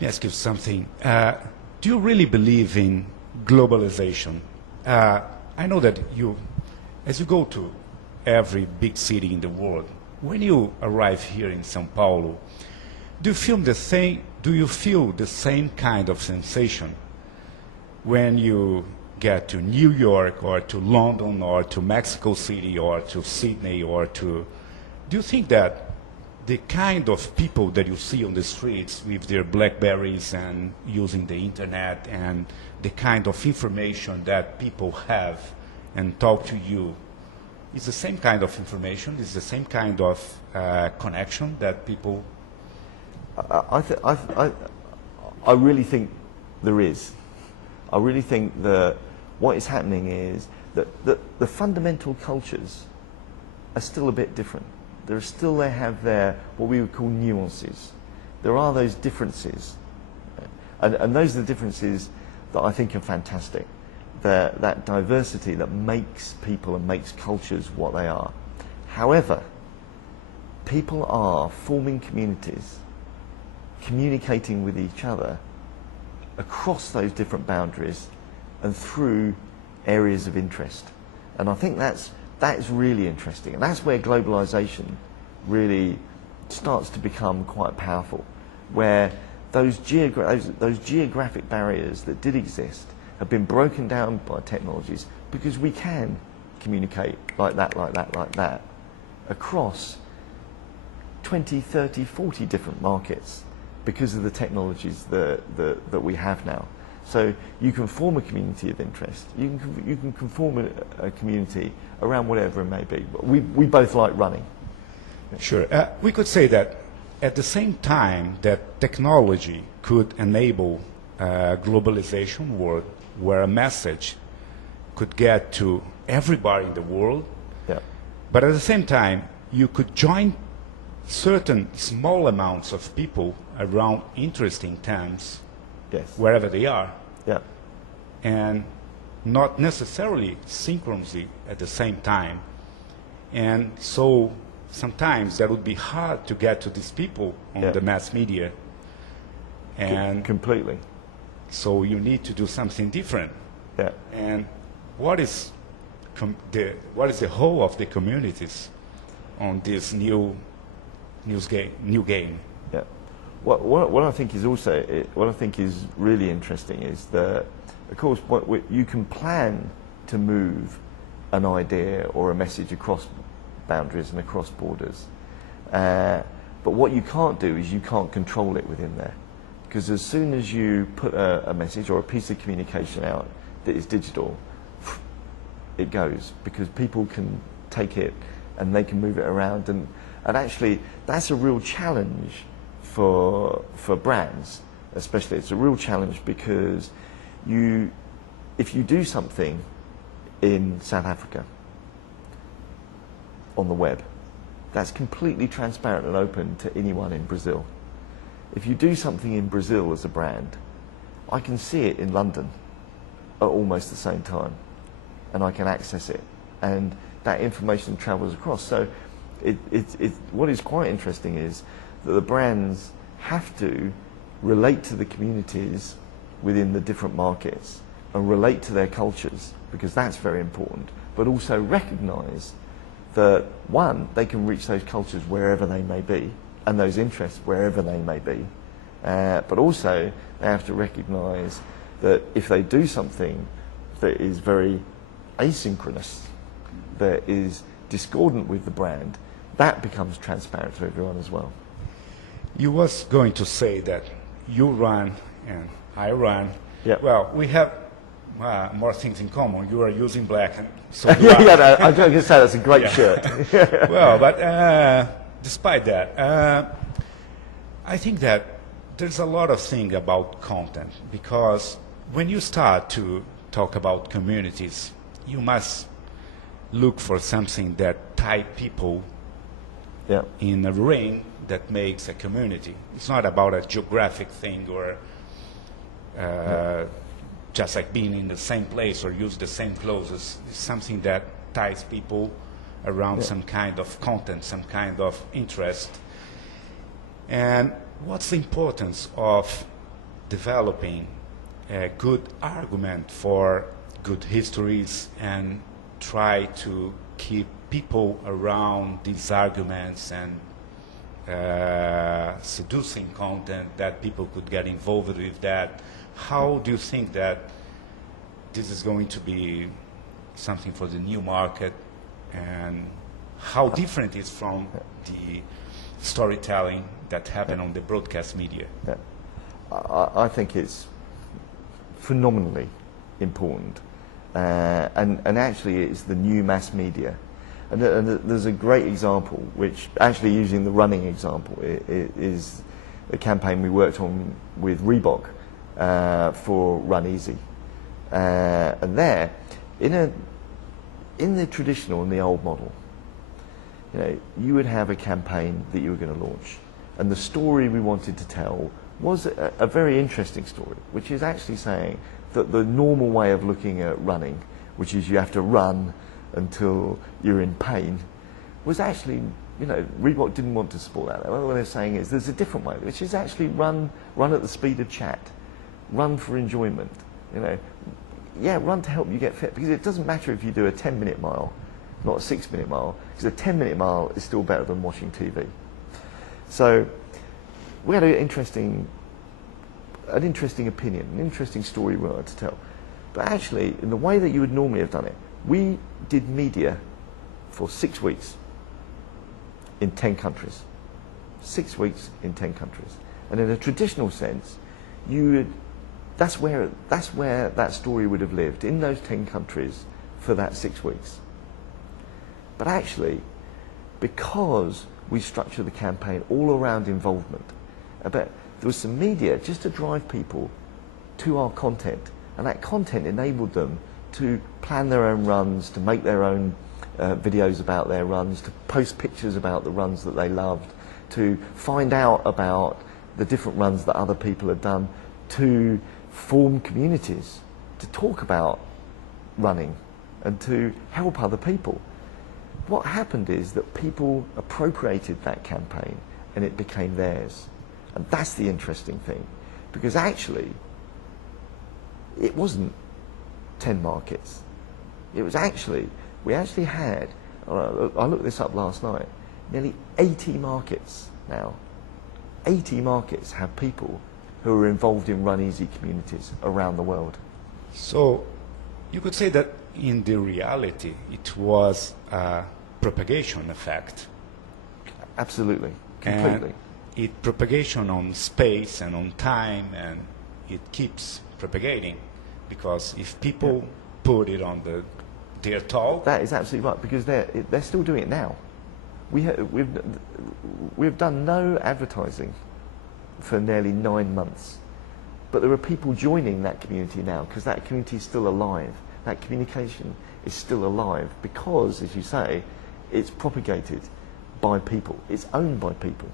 me ask you something. Do you really believe in globalization? I know that as you go to every big city in the world, when you arrive here in São Paulo, do you feel the same kind of sensation when you get to New York or to London or to Mexico City or to Sydney do you think that the kind of people that you see on the streets with their Blackberries and using the internet and the kind of information that people have and talk to you is the same kind of information, is the same kind of connection that people... I really think there is. I really think that what is happening is that the fundamental cultures are still a bit different. They have their, what we would call nuances. There are those differences. And those are the differences that I think are fantastic. That diversity that makes people and makes cultures what they are. However, people are forming communities, communicating with each other across those different boundaries and through areas of interest. And I think that's really interesting. And that's where globalization really starts to become quite powerful, where those geographic barriers that did exist have been broken down by technologies because we can communicate like that across 20, 30, 40 different markets because of the technologies that we have now. So you can form a community of interest. You can form a community around whatever it may be. But we both like running. Sure. We could say that at the same time that technology could enable a globalization world where a message could get to everybody in the world, yeah. But at the same time you could join certain small amounts of people around interesting themes, yes, wherever they are, yeah, and not necessarily synchronously at the same time. And so sometimes that would be hard to get to these people on yeah. the mass media. And completely. So you need to do something different. Yeah. And what is the whole of the communities on this new game? Yeah. What I think is also what I think is really interesting is that, of course, you can plan to move an idea or a message across boundaries and across borders, but what you can't do is you can't control it within there, because as soon as you put a message or a piece of communication out that is digital, it goes, because people can take it and they can move it around, and actually that's a real challenge for brands, especially. It's a real challenge because if you do something in South Africa on the web, that's completely transparent and open to anyone in Brazil. If you do something in Brazil as a brand, I can see it in London at almost the same time, and I can access it, and that information travels across. So what is quite interesting is that the brands have to relate to the communities within the different markets and relate to their cultures, because that's very important, but also recognize that, one, they can reach those cultures wherever they may be and those interests wherever they may be, but also they have to recognize that if they do something that is very asynchronous, that is discordant with the brand, that becomes transparent to everyone as well. You was going to say that you run and I run. Yep. Well, we have more things in common. You are using black, and so do yeah, I. no, I was going to say that's a great shirt. Well, but despite that, I think that there's a lot of things about content, because when you start to talk about communities, you must look for something that ties people in a ring that makes a community. It's not about a geographic thing or just like being in the same place or use the same clothes. It's something that ties people around some kind of content, some kind of interest. And what's the importance of developing a good argument for good histories and try to keep people around these arguments and seducing content that people could get involved with that. How do you think that this is going to be something for the new market, and how different it is from the storytelling that happened on the broadcast media? Yeah. I think it's phenomenally important, and actually it's the new mass media. And there's a great example, which actually using the running example is a campaign we worked on with Reebok for Run Easy. And there, in the traditional and the old model, you know, you would have a campaign that you were going to launch, and the story we wanted to tell was a very interesting story, which is actually saying that the normal way of looking at running, which is you have to run until you're in pain, was actually, you know, Reebok didn't want to support that. What they're saying is there's a different way, which is actually run at the speed of chat, run for enjoyment, you know. Yeah, run to help you get fit, because it doesn't matter if you do a 10-minute mile, not a 6-minute mile, because a 10-minute mile is still better than watching TV. So we had an interesting opinion, an interesting story we wanted to tell. But actually, in the way that you would normally have done it, we did media for 6 weeks in 10 countries. 6 weeks in 10 countries. And in a traditional sense, that's where that story would have lived, in those 10 countries for that 6 weeks. But actually, because we structured the campaign all around involvement, there was some media just to drive people to our content, and that content enabled them to plan their own runs, to make their own videos about their runs, to post pictures about the runs that they loved, to find out about the different runs that other people had done, to form communities, to talk about running and to help other people. What happened is that people appropriated that campaign and it became theirs. And that's the interesting thing, because actually it wasn't 10 markets. It was actually, we actually had, I looked this up last night, nearly 80 markets now. 80 markets have people who are involved in Run Easy communities around the world. So you could say that in the reality it was a propagation effect. Absolutely, completely. And it propagation on space and on time, and it keeps propagating, because if people put it on their talk. That is absolutely right, because they're still doing it now. We've done no advertising for nearly 9 months, but there are people joining that community now, because that community is still alive. That communication is still alive because, as you say, it's propagated by people. It's owned by people.